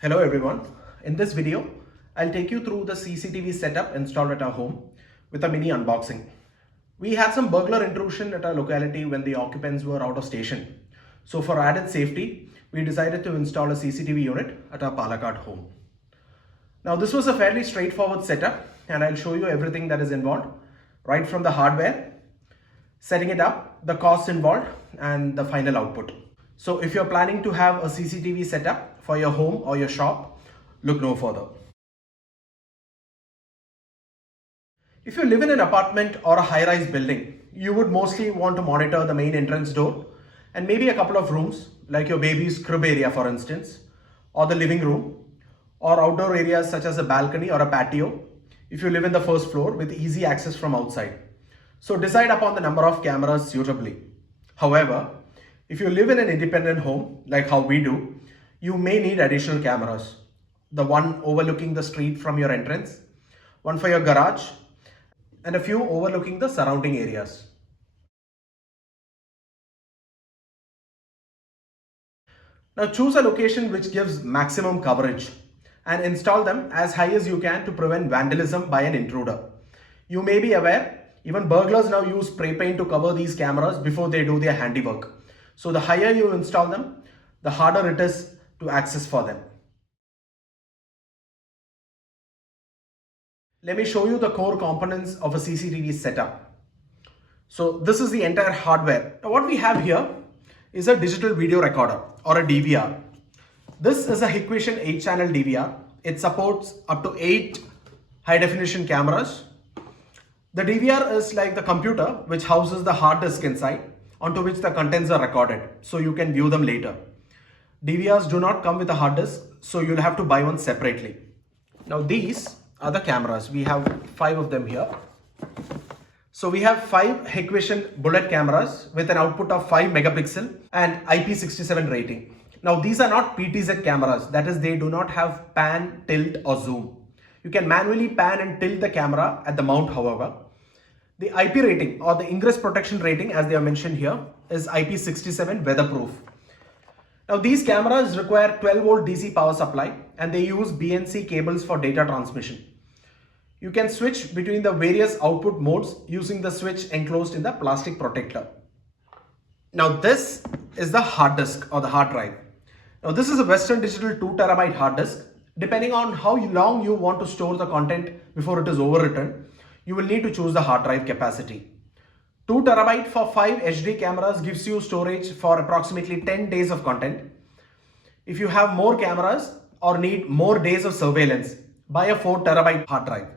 Hello everyone. In this video, I'll take you through the CCTV setup installed at our home with a mini unboxing. We had some burglar intrusion at our locality when the occupants were out of station. So for added safety, we decided to install a CCTV unit at our Palakkad home. Now this was a fairly straightforward setup and I'll show you everything that is involved, right from the hardware, setting it up, the costs involved and the final output. So if you're planning to have a CCTV setup for your home or your shop, look no further. If you live in an apartment or a high-rise building, you would mostly want to monitor the main entrance door and maybe a couple of rooms like your baby's crib area for instance, or the living room, or outdoor areas such as a balcony or a patio if you live in the first floor with easy access from outside. So decide upon the number of cameras suitably. However, if you live in an independent home like how we do, you may need additional cameras. The one overlooking the street from your entrance, one for your garage, and a few overlooking the surrounding areas. Now choose a location which gives maximum coverage and install them as high as you can to prevent vandalism by an intruder. You may be aware, even burglars now use spray paint to cover these cameras before they do their handiwork. So the higher you install them, the harder it is to access for them. Let me show you the core components of a CCTV setup. So this is the entire hardware. Now what we have here is a digital video recorder or a DVR. This is a Hikvision 8-channel DVR. It supports up to 8 high-definition cameras. The DVR is like the computer which houses the hard disk inside onto which the contents are recorded so you can view them later. DVRs do not come with a hard disk, so you'll have to buy one separately. Now these are the cameras. We have 5 of them here. So we have 5 Hikvision bullet cameras with an output of 5 megapixel and IP67 rating. Now these are not PTZ cameras, that is they do not have pan, tilt or zoom. You can manually pan and tilt the camera at the mount however. The IP rating or the ingress protection rating as they are mentioned here is IP67 weatherproof. Now these cameras require 12 volt DC power supply and they use BNC cables for data transmission. You can switch between the various output modes using the switch enclosed in the plastic protector. Now this is the hard disk or the hard drive. Now this is a Western Digital 2 terabyte hard disk. Depending on how long you want to store the content before it is overwritten, you will need to choose the hard drive capacity. 2 terabyte for 5 HD cameras gives you storage for approximately 10 days of content. If you have more cameras or need more days of surveillance, buy a 4 terabyte hard drive.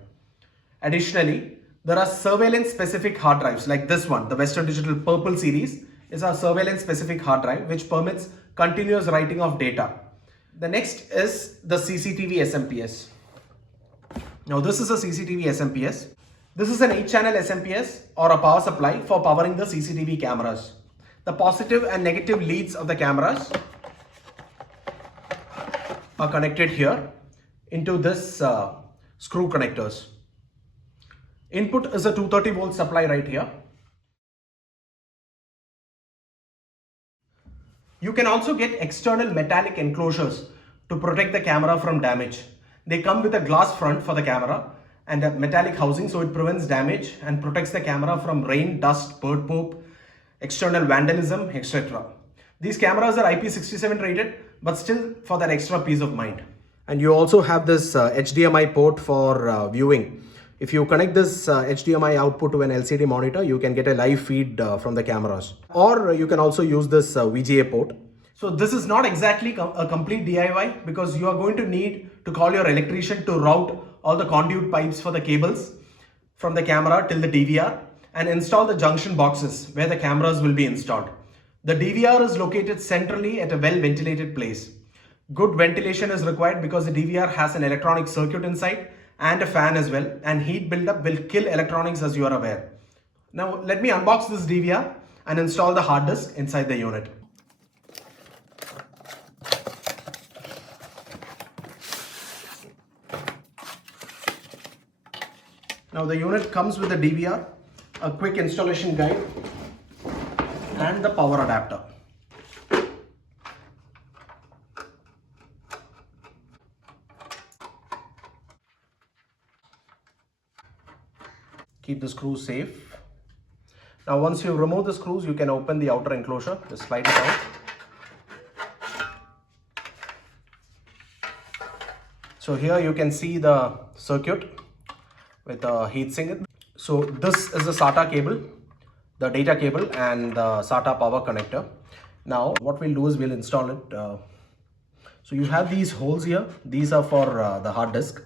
Additionally, there are surveillance specific hard drives like this one, the Western Digital Purple series is a surveillance specific hard drive which permits continuous writing of data. The next is the CCTV SMPS. Now this is a CCTV SMPS. This is an 8-channel SMPS or a power supply for powering the CCTV cameras. The positive and negative leads of the cameras are connected here into this screw connectors. Input is a 230 volt supply right here. You can also get external metallic enclosures to protect the camera from damage. They come with a glass front for the camera and a metallic housing so it prevents damage and protects the camera from rain, dust, bird poop, external vandalism, etc. These cameras are IP67 rated but still for that extra peace of mind. And you also have this HDMI port for viewing. If you connect this HDMI output to an LCD monitor, you can get a live feed from the cameras. Or you can also use this VGA port. So this is not exactly a complete DIY because you are going to need to call your electrician to route all the conduit pipes for the cables from the camera till the DVR and install the junction boxes where the cameras will be installed. The DVR is located centrally at a well ventilated place. Good ventilation is required because the DVR has an electronic circuit inside and a fan as well, and heat buildup will kill electronics as you are aware. Now let me unbox this DVR and install the hard disk inside the unit. Now the unit comes with the DVR, a quick installation guide and the power adapter. Keep the screws safe. Now once you remove the screws, you can open the outer enclosure. Just slide it out. So here you can see the circuit with a heatsink. So this is the SATA cable, the data cable, and the SATA power connector. Now what we'll do is we'll install it. So you have these holes here. These are for the hard disk.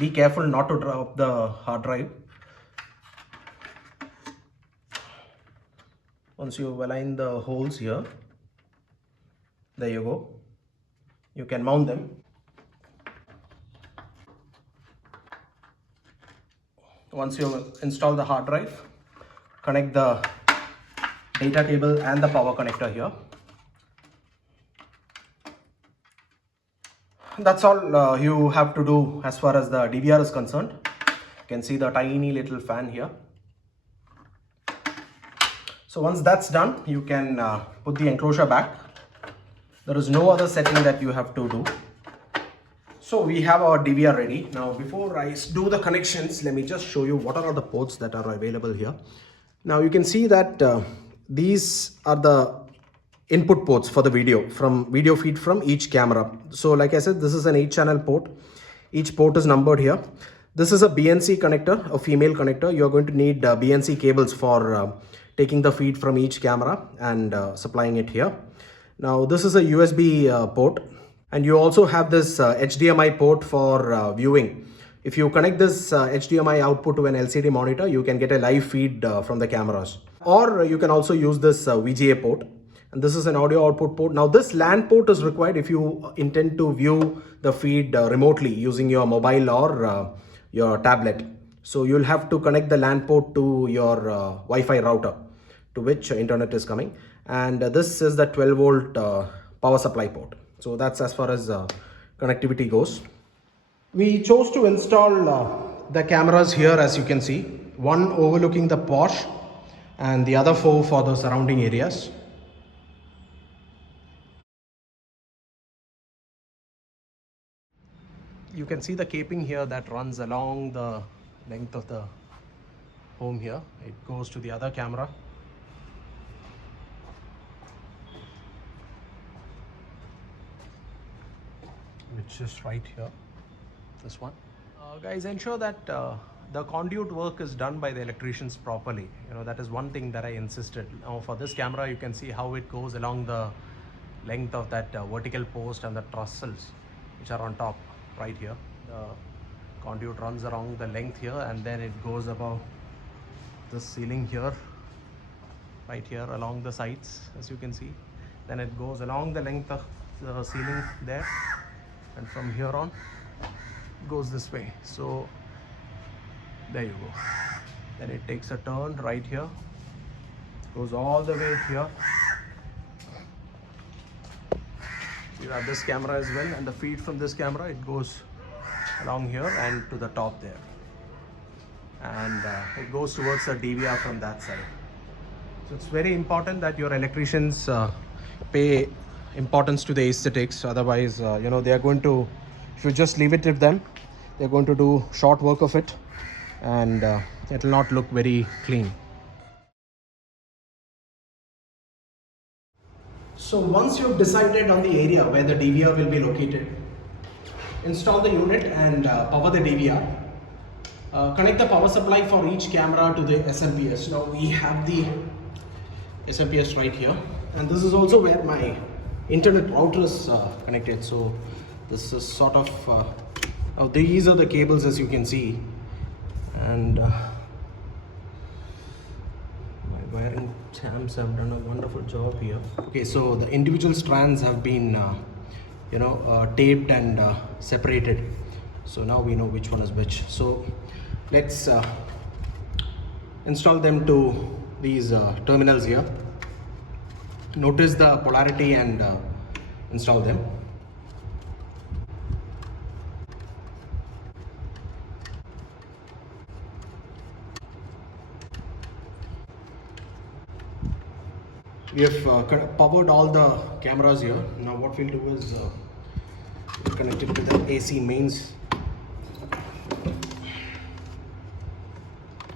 Be careful not to drop the hard drive. Once you align the holes here, there you go. You can mount them. Once you install the hard drive, connect the data cable and the power connector here. That's all you have to do as far as the DVR is concerned. You can see the tiny little fan here. So once that's done, you can put the enclosure back. There is no other setting that you have to do. So we have our DVR ready. Now before I do the connections, let me just show you what are the ports that are available here. Now you can see that these are the input ports for the video feed from each camera. So like I said, this is an 8-channel port. Each port is numbered here. This is a BNC connector, a female connector. You're going to need BNC cables for taking the feed from each camera and supplying it here. Now this is a USB port, and you also have this HDMI port for viewing. If you connect this HDMI output to an LCD monitor, you can get a live feed from the cameras. Or you can also use this VGA port. And this is an audio output port. Now this LAN port is required if you intend to view the feed remotely using your mobile or your tablet. So you'll have to connect the LAN port to your Wi-Fi router to which internet is coming. And this is the 12-volt power supply port. So that's as far as connectivity goes. We chose to install the cameras here, as you can see. One overlooking the porch and the other 4 for the surrounding areas. You can see the caping here that runs along the length of the home here. It goes to the other camera. Which is right here, this one. Guys, ensure that the conduit work is done by the electricians properly. That is one thing that I insisted. Now for this camera, you can see how it goes along the length of that vertical post and the trestles which are on top right here. The conduit runs along the length here, and then it goes above the ceiling here, right here along the sides, as you can see. Then it goes along the length of the ceiling there, and from here on it goes this way. So there you go. Then it takes a turn right here, goes all the way here. You have this camera as well, and the feed from this camera, it goes along here and to the top there, and it goes towards the DVR from that side. So it's very important that your electricians pay importance to the aesthetics. Otherwise they are going to, if you just leave it with them, they're going to do short work of it, and it will not look very clean. So once you've decided on the area where the DVR will be located, install the unit and power the DVR. Connect the power supply for each camera to the SMPS. Now we have the SMPS right here, and this is also where my internet router is connected. So this is sort of these are the cables, as you can see, and my wiring champs have done a wonderful job here. Okay, so the individual strands have been taped and separated, so now we know which one is which. So let's install them to these terminals here. Notice the polarity and install them. We have powered all the cameras here. Now what we'll do is connect it to the AC mains.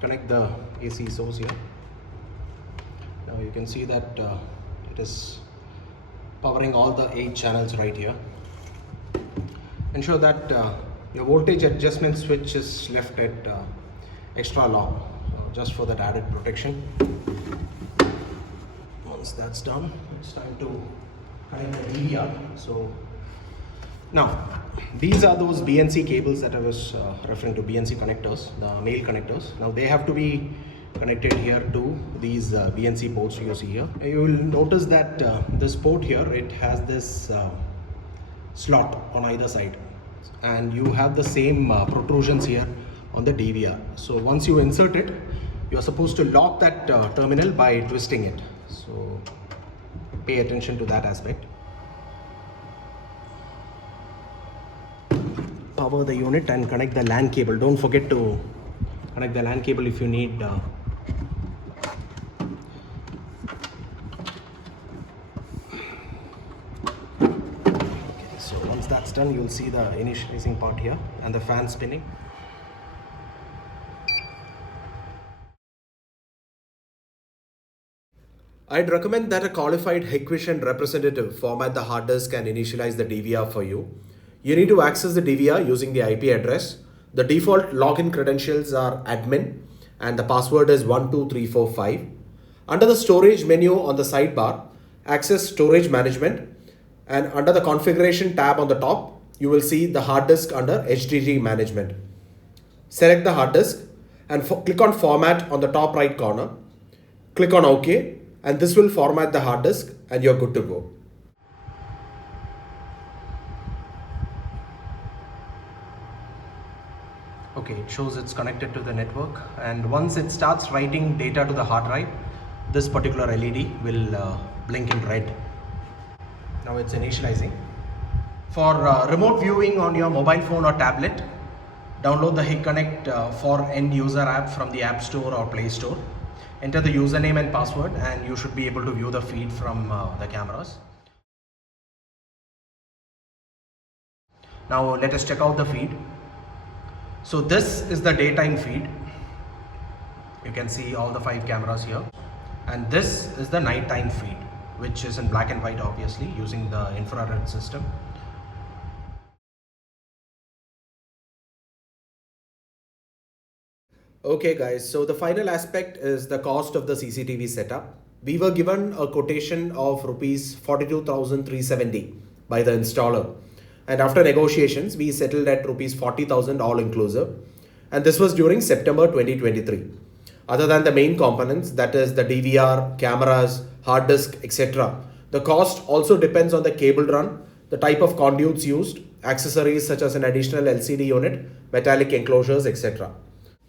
Connect the AC source here. Now you can see that it is powering all the 8 channels right here. Ensure that your voltage adjustment switch is left at extra long, so just for that added protection. Once that's done, it's time to connect the DVR. So now these are those BNC cables that I was referring to, BNC connectors, the male connectors. Now they have to be connected here to these BNC ports you see here. You will notice that this port here, it has this slot on either side, and you have the same protrusions here on the DVR. So once you insert it, you are supposed to lock that terminal by twisting it. So pay attention to that aspect. Power the unit and connect the LAN cable. Don't forget to connect the LAN cable if you need. So once that's done, you'll see the initializing part here and the fan spinning. I'd recommend that a qualified Hikvision representative format the hard disk and initialize the DVR for you. You need to access the DVR using the IP address. The default login credentials are admin and the password is 12345. Under the storage menu on the sidebar, access storage management, and under the configuration tab on the top, you will see the hard disk under HDD management. Select the hard disk and click on format on the top right corner. Click on OK, and this will format the hard disk and you're good to go. Okay, it shows it's connected to the network, and once it starts writing data to the hard drive, this particular LED will blink in red. Now it's initializing. For remote viewing on your mobile phone or tablet, download the HikConnect for end user app from the App Store or Play Store. Enter the username and password and you should be able to view the feed from the cameras. Now let us check out the feed. So this is the daytime feed. You can see all the 5 cameras here. And this is the nighttime feed, which is in black and white, obviously, using the infrared system. Okay guys, so the final aspect is the cost of the CCTV setup. We were given a quotation of rupees 42,370 by the installer. And after negotiations, we settled at rupees 40,000 all inclusive. And this was during September 2023. Other than the main components, that is the DVR, cameras, hard disk, etc. The cost also depends on the cable run, the type of conduits used, accessories such as an additional LCD unit, metallic enclosures, etc.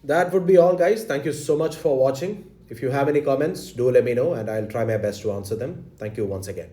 That would be all guys. Thank you so much for watching. If you have any comments, do let me know and I'll try my best to answer them. Thank you once again.